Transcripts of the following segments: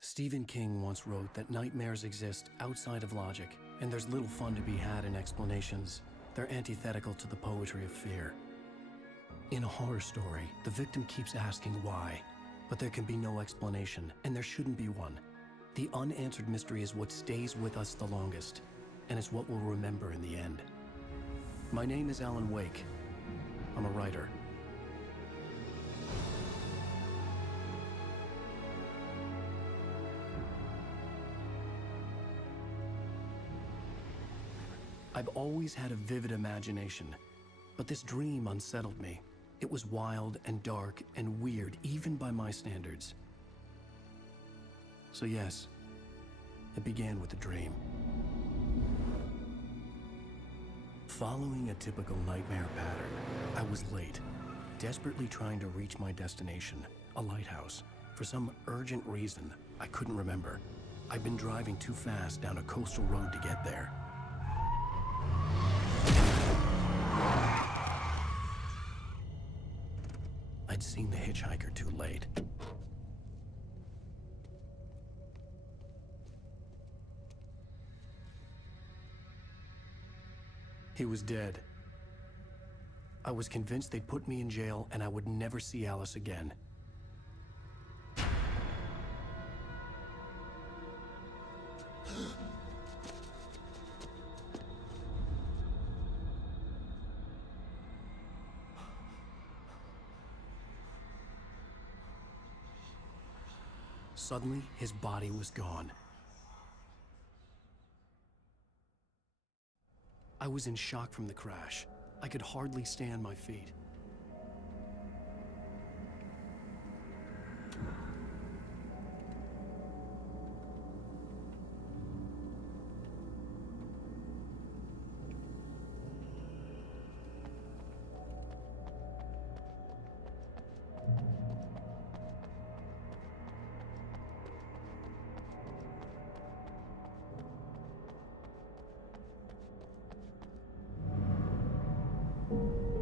Stephen King once wrote that nightmares exist outside of logic, and there's little fun to be had in explanations. They're antithetical to the poetry of fear. In a horror story, the victim keeps asking why, but there can be no explanation, and there shouldn't be one. The unanswered mystery is what stays with us the longest, and it's what we'll remember in the end. My name is Alan Wake. I'm a writer. I've always had a vivid imagination, but this dream unsettled me. It was wild and dark and weird, even by my standards. So yes, it began with a dream. Following a typical nightmare pattern, I was late, desperately trying to reach my destination, a lighthouse. For some urgent reason, I couldn't remember. I'd been driving too fast down a coastal road to get there. I'd seen the hitchhiker too late. He was dead. I was convinced they'd put me in jail and I would never see Alice again. Suddenly, his body was gone. I was in shock from the crash. I could hardly stay on my feet.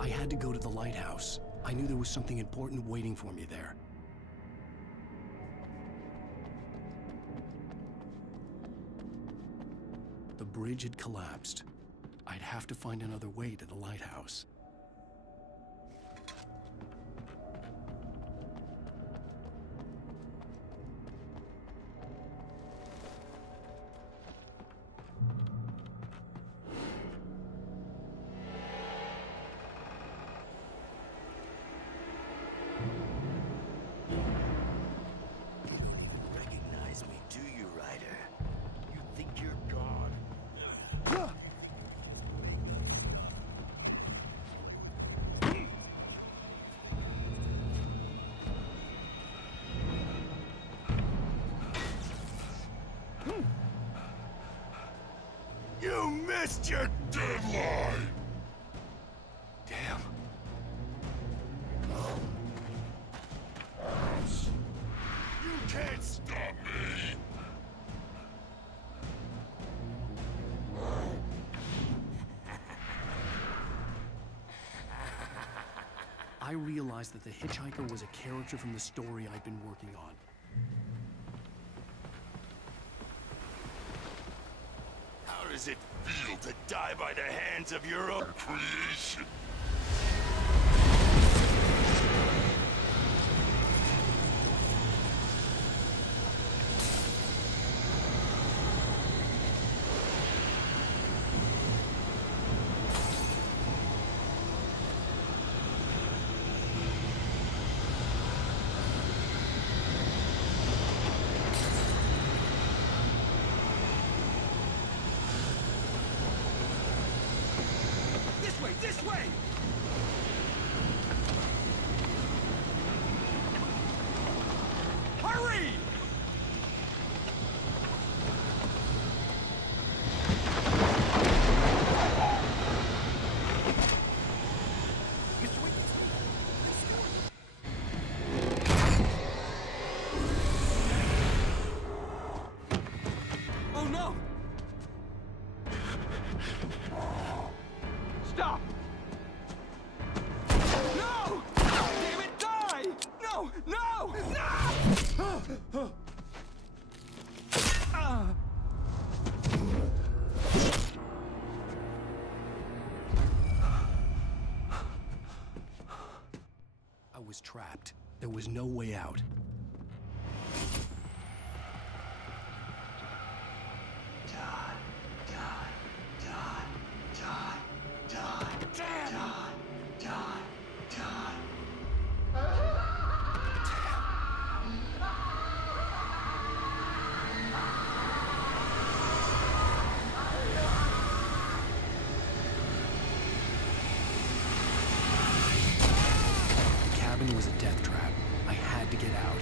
I had to go to the lighthouse. I knew there was something important waiting for me there. The bridge had collapsed. I'd have to find another way to the lighthouse. You missed your deadline! Damn. You can't stop me! I realized that the hitchhiker was a character from the story I'd been working on. How does it feel to die by the hands of your own creation? This way! Hurry! Oh no! Stop! No! Damn it, die! No! No! No! I was trapped. There was no way out. The cabin was a death trap. I had to get out.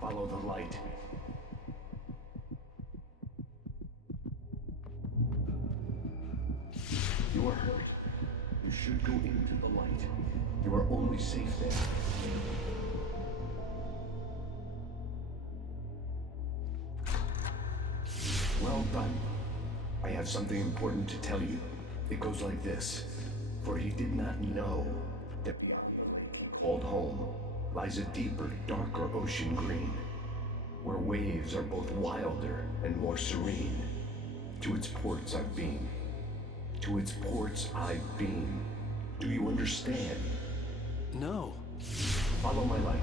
Follow the light. You are hurt. You should go into the light. You are only safe there. Well done. I have something important to tell you. It goes like this. For he did not know that called home lies a deeper, darker ocean green, where waves are both wilder and more serene. To its ports I've been. To its ports I've been. Do you understand? No. Follow my light.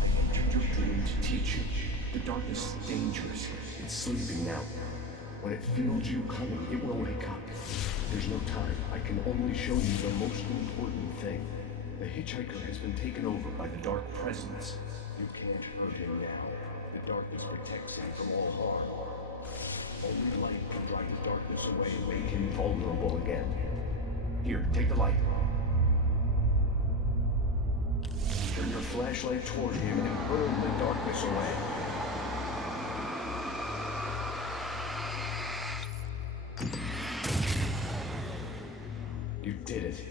I entered your dream to teach you. The darkness is dangerous. It's sleeping now. When it feels you coming, it will wake up. There's no time. I can only show you the most important thing. The hitchhiker has been taken over by the Dark Presence. You can't hurt him now. The darkness protects him from all harm. Only light can drive the darkness away and make him vulnerable again. Here, take the light. Turn your flashlight toward him and burn the darkness away. You did it.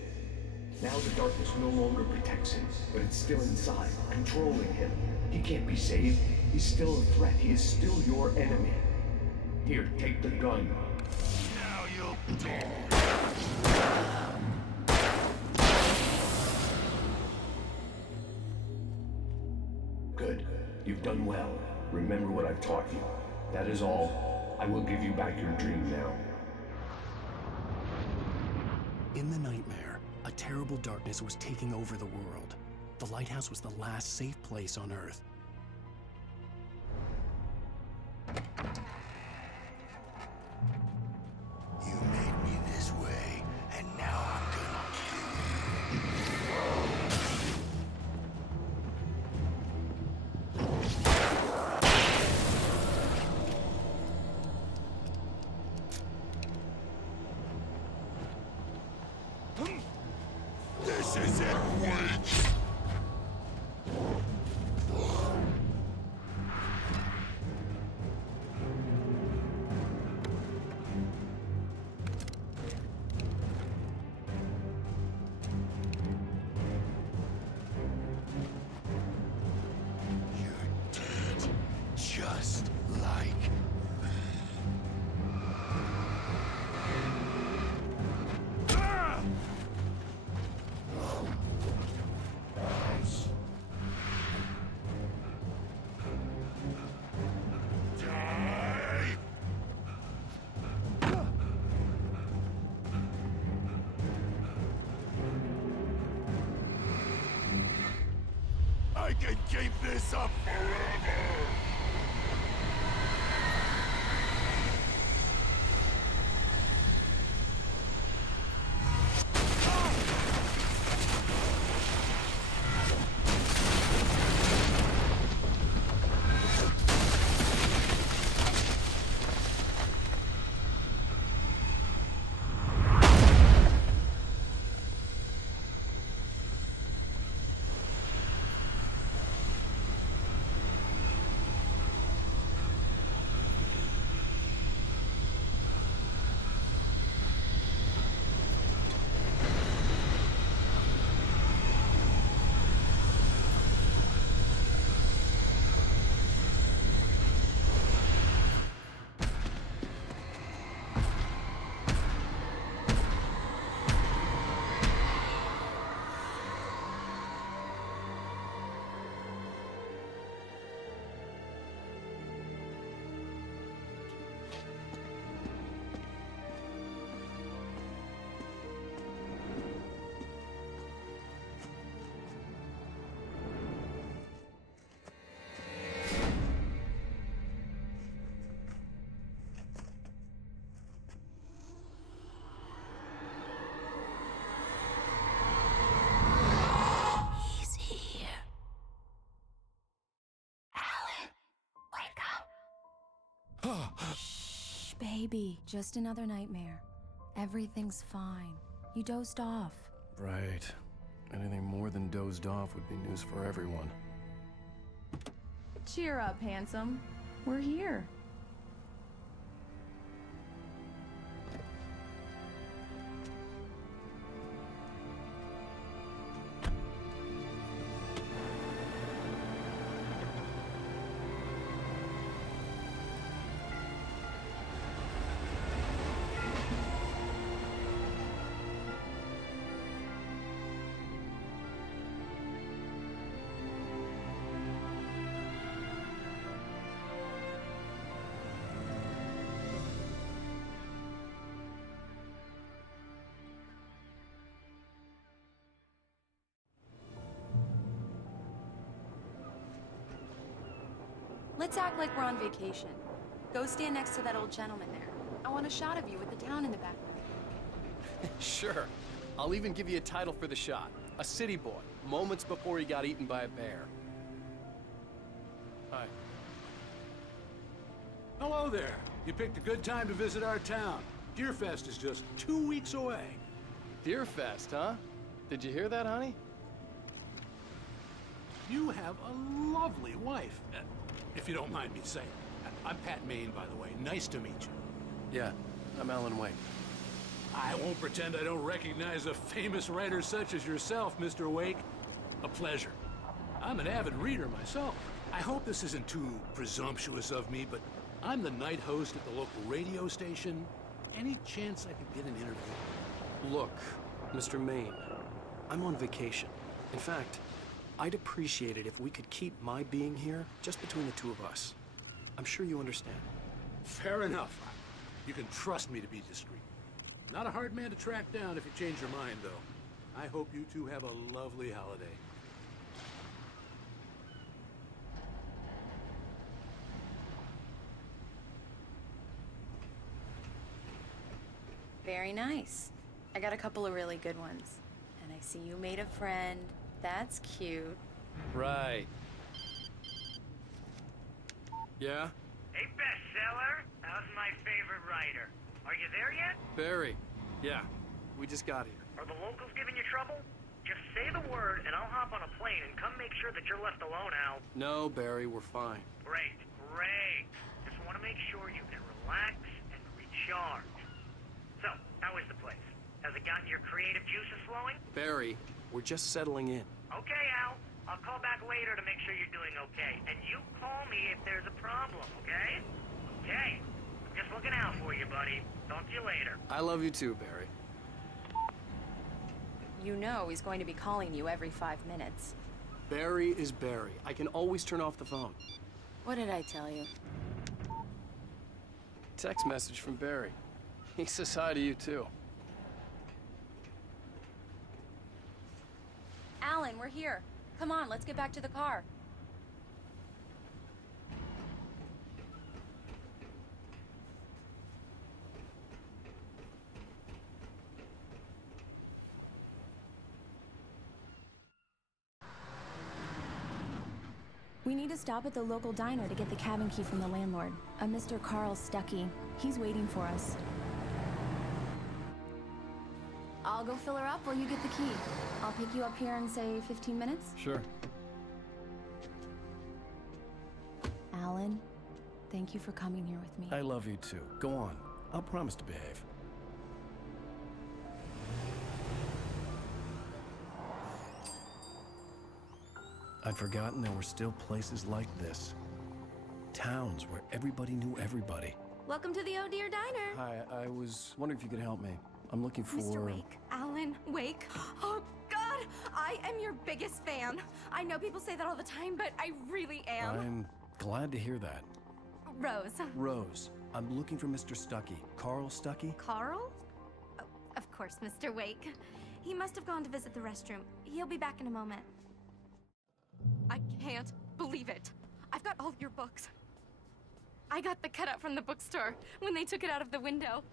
Now the darkness no longer protects him, but it's still inside, controlling him. He can't be saved. He's still a threat. He is still your enemy. Here, take the gun. Now you'll die. Good. You've done well. Remember what I've taught you. That is all. I will give you back your dream now. In the nightmare, a terrible darkness was taking over the world. The lighthouse was the last safe place on Earth. You made me this way, and now I'm gonna kill you. This is it, witch! You're dead, just like me. Ah! Die! I can keep this up forever! Baby, just another nightmare. Everything's fine. You dozed off. Right. Anything more than dozed off would be news for everyone. Cheer up, handsome. We're here. Let's act like we're on vacation. Go stand next to that old gentleman there. I want a shot of you with the town in the background. Sure. I'll even give you a title for the shot. A city boy, moments before he got eaten by a bear. Hi. Hello there. You picked a good time to visit our town. Deerfest is just 2 weeks away. Deerfest, huh? Did you hear that, honey? You have a lovely wife, if you don't mind me saying. I'm Pat Maine, by the way. Nice to meet you. Yeah, I'm Alan Wake. I won't pretend I don't recognize a famous writer such as yourself, Mr. Wake. A pleasure. I'm an avid reader myself. I hope this isn't too presumptuous of me, but I'm the night host at the local radio station. Any chance I could get an interview? Look, Mr. Maine, I'm on vacation. In fact, I'd appreciate it if we could keep my being here just between the two of us. I'm sure you understand. Fair enough. You can trust me to be discreet. Not a hard man to track down if you change your mind, though. I hope you two have a lovely holiday. Very nice. I got a couple of really good ones. And I see you made a friend. That's cute. Right. Yeah? Hey, bestseller. How's my favorite writer? Are you there yet? Barry. Yeah. We just got here. Are the locals giving you trouble? Just say the word and I'll hop on a plane and come make sure that you're left alone, Al. No, Barry, we're fine. Great, great. Just want to make sure you can relax and recharge. So, how is the place? Has it gotten your creative juices flowing? Barry, we're just settling in. Okay, Al. I'll call back later to make sure you're doing okay. And you call me if there's a problem, okay? Okay. I'm just looking out for you, buddy. Talk to you later. I love you too, Barry. You know he's going to be calling you every 5 minutes. Barry is Barry. I can always turn off the phone. What did I tell you? Text message from Barry. He says hi to you too. Alan, we're here. Come on, let's get back to the car. We need to stop at the local diner to get the cabin key from the landlord, a Mr. Carl Stuckey. He's waiting for us. I'll go fill her up while you get the key. I'll pick you up here in, say, 15 minutes? Sure. Alan, thank you for coming here with me. I love you too. Go on. I'll promise to behave. I'd forgotten there were still places like this. Towns where everybody knew everybody. Welcome to the Oh Dear Diner. Hi, I was wondering if you could help me. I'm looking for... Mr. Wake. Alan Wake. Oh, God! I am your biggest fan. I know people say that all the time, but I really am. I'm glad to hear that. Rose. Rose, I'm looking for Mr. Stuckey. Carl Stuckey? Carl? Oh, of course, Mr. Wake. He must have gone to visit the restroom. He'll be back in a moment. I can't believe it. I've got all your books. I got the cutout from the bookstore when they took it out of the window.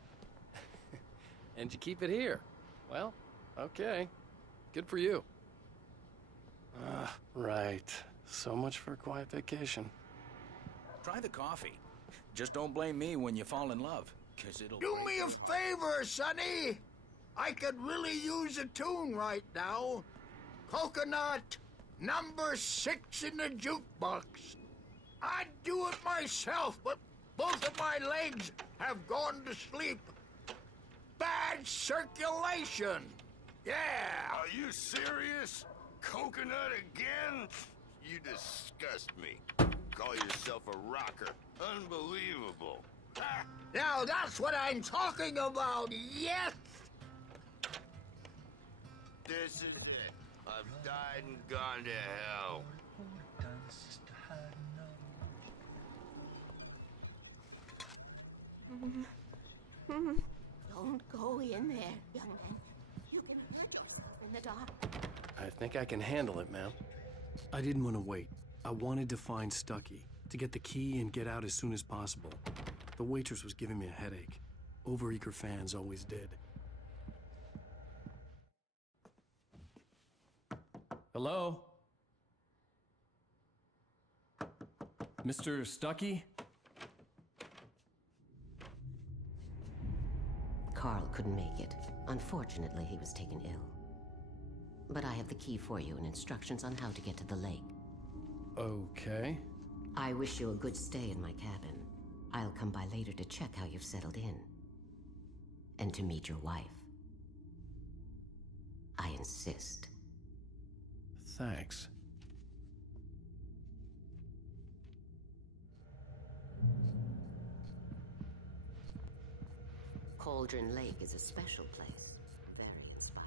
And you keep it here. Well, okay. Good for you. Right. So much for a quiet vacation. Try the coffee. Just don't blame me when you fall in love. 'cause it'll... Do me a favor, Sonny. I could really use a tune right now. Coconut, number 6 in the jukebox. I'd do it myself, but both of my legs have gone to sleep. Bad circulation. Yeah. Are you serious? Coconut again? You disgust me. Call yourself a rocker. Unbelievable. Ah. Now that's what I'm talking about, yes! This is it. I've died and gone to hell. Don't go in there, young man. You can hurt yourself in the dark. I think I can handle it, ma'am. I didn't want to wait. I wanted to find Stucky, to get the key and get out as soon as possible. The waitress was giving me a headache. Overeager fans always did. Hello? Mr. Stucky? Carl couldn't make it. Unfortunately, he was taken ill. But I have the key for you and instructions on how to get to the lake. Okay. I wish you a good stay in my cabin. I'll come by later to check how you've settled in. And to meet your wife. I insist. Thanks. Cauldron Lake is a special place. Very inspiring.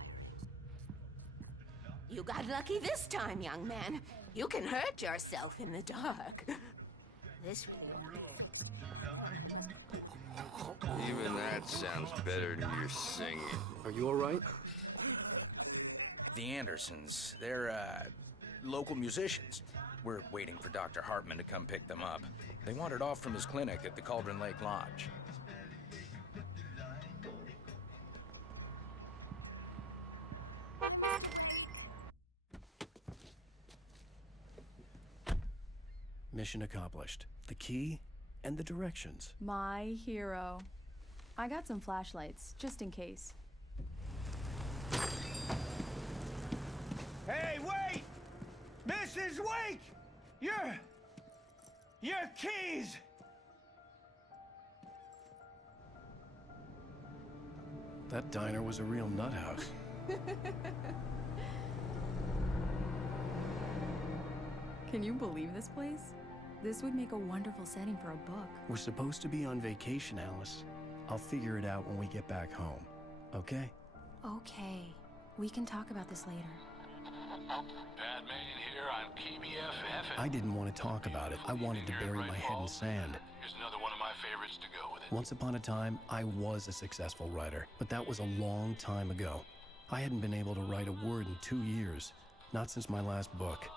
You got lucky this time, young man. You can hurt yourself in the dark. This... Even that sounds better than your singing. Are you all right? The Andersons, they're, local musicians. We're waiting for Dr. Hartman to come pick them up. They wandered off from his clinic at the Cauldron Lake Lodge. Mission accomplished. The key and the directions. My hero. I got some flashlights, just in case. Hey, wait! Mrs. Wake! Your keys! That diner was a real nut house. Can you believe this place? This would make a wonderful setting for a book. We're supposed to be on vacation, Alice. I'll figure it out when we get back home. Okay? Okay. We can talk about this later. Batman here on KBFF. I didn't want to talk about it. I wanted to bury my head in sand. Here's another one of my favorites to go with it. Once upon a time, I was a successful writer, but that was a long time ago. I hadn't been able to write a word in 2 years. Not since my last book.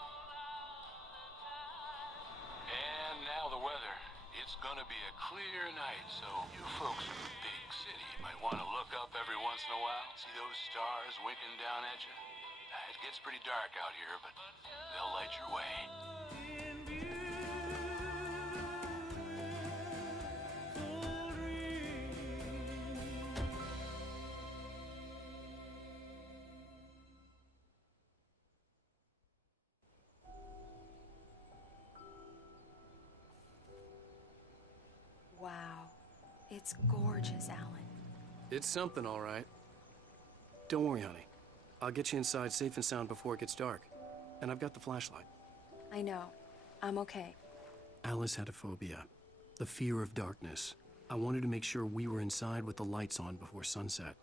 And now the weather. It's gonna be a clear night, so you folks in the big city might want to look up every once in a while. See those stars winking down at you? It gets pretty dark out here, but they'll light your way. Wow. It's gorgeous, Alan. It's something, all right. Don't worry, honey. I'll get you inside safe and sound before it gets dark. And I've got the flashlight. I know. I'm okay. Alice had a phobia. The fear of darkness. I wanted to make sure we were inside with the lights on before sunset.